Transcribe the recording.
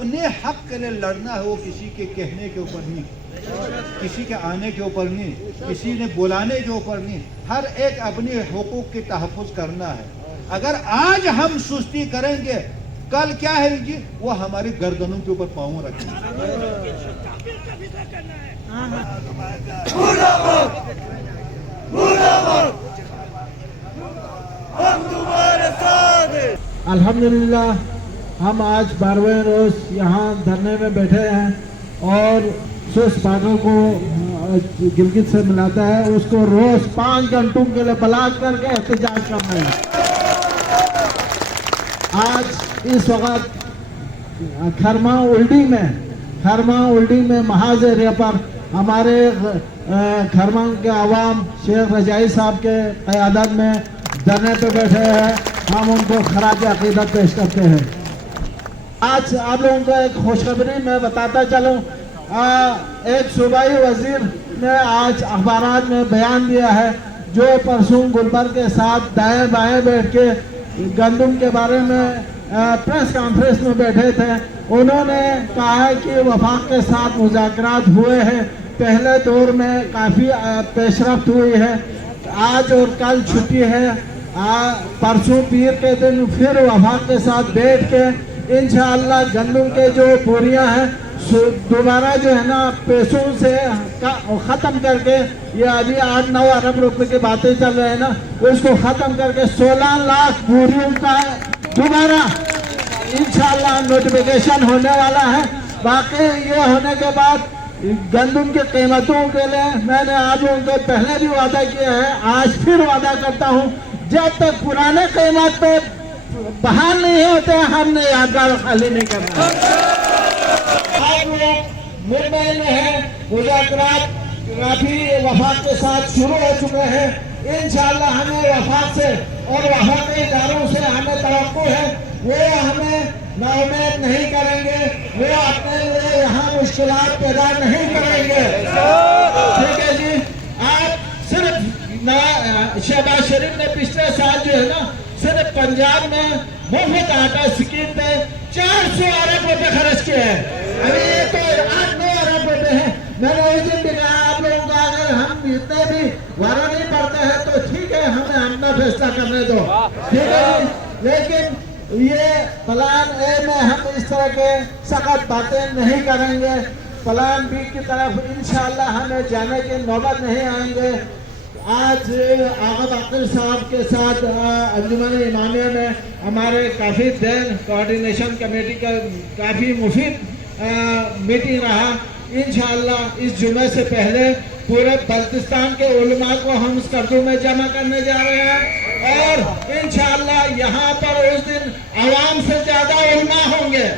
اپنے حق کے لیے لڑنا ہے، وہ کسی کے کہنے کے اوپر نہیں، کسی کے آنے کے اوپر نہیں، کسی نے بلانے کے اوپر نہیں، ہر ایک اپنی حقوق کی تحفظ کرنا ہے۔ اگر آج ہم سستی کریں گے، کل کیا ہے جی؟ وہ ہماری گردنوں کے اوپر پاؤں رکھیں گے۔ الحمدللہ ہم آج 12ویں روز یہاں دھرنے میں بیٹھے ہیں اور سوس بانوں کو گلگت سے ملاتا ہے، اس کو روز 5 گھنٹوں کے لیے بلاک کر کے احتجاج کر رہے ہیں۔ آج اس وقت کھرما الڈی میں محاذ ایریا پر ہمارے کھرما کے عوام شیخ رجائی صاحب کے قیادت میں دھرنے پہ بیٹھے ہیں۔ ہم ان کو خراج عقیدت پیش کرتے ہیں۔ آج آپ لوگوں کو ایک خوشخبری میں بتاتا چلوں، ایک صوبائی وزیر نے آج اخبارات میں بیان دیا ہے، جو پرسوں گلبرگ کے ساتھ دائیں بائیں بیٹھ کے گندم کے بارے میں پریس کانفرنس میں بیٹھے تھے، انہوں نے کہا ہے کہ وفاق کے ساتھ مذاکرات ہوئے ہیں، پہلے دور میں کافی پیش رفت ہوئی ہے، آج اور کل چھٹی ہے، پرسوں پیر کے دن پھر وفاق کے ساتھ بیٹھ کے انشاءاللہ گندم کے جو بوریاں ہیں دوبارہ جو ہے نا پیسوں سے ختم کر کے، یہ ابھی 8-9 ارب روپے کی باتیں چل رہے ہیں نا، اس کو ختم کر کے 16 لاکھ بوریوں کا دوبارہ انشاءاللہ نوٹیفیکیشن ہونے والا ہے۔ باقی یہ ہونے کے بعد گندم کی قیمتوں کے لیے میں نے آپ لوگوں کو پہلے بھی وعدہ کیا ہے، آج پھر وعدہ کرتا ہوں، جب تک پرانے قیمت پہ بحال نہیں ہوتے ہم نے یادگار خالی نہیں کرنا۔ آپ لوگ مطمئن ہیں، مذاکرات کافی وفاق کے ساتھ شروع ہو چکے ہیں، انشاءاللہ ہمیں وفاق سے اور وفاقی اداروں سے ہمیں توقع ہے، وہ ہمیں نا امید نہیں کریں گے، وہ اپنے لیے یہاں مشکلات پیدا نہیں کریں گے۔ ٹھیک ہے جی، آپ صرف شہباز شریف نے پچھلے سال جو ہے نا صرف پنجاب میں مفت آٹا اسکیم پہ 400 ارب روپے خرچ کیے ہیں، ابھی یہ تو 8-9 ارب روپے ہیں۔ میں نے اس دن بھی کہا آپ لوگوں کو، اگر ہم اتنے بھی وارا نہیں پڑتے ہیں تو ٹھیک ہے، ہمیں اپنا فیصلہ کرنے دو، ٹھیک ہے جی، لیکن یہ پلان اے میں ہم اس طرح کے سخت باتیں نہیں کریں گے، پلان بی کی طرف انشاءاللہ ہمیں جانے کی نوبت نہیں آئیں گے۔ آج آغا باقر صاحب کے ساتھ انجمن امامیہ میں ہمارے کافی دن کوارڈینیشن کمیٹی کا کافی مفید میٹنگ رہا، انشاءاللہ اس جمعے سے پہلے پورے بلتستان کے علماء کو ہم اسکردو میں جمع کرنے جا رہے ہیں، اور انشاءاللہ یہاں پر اس دن عوام سے زیادہ علماء ہوں گے۔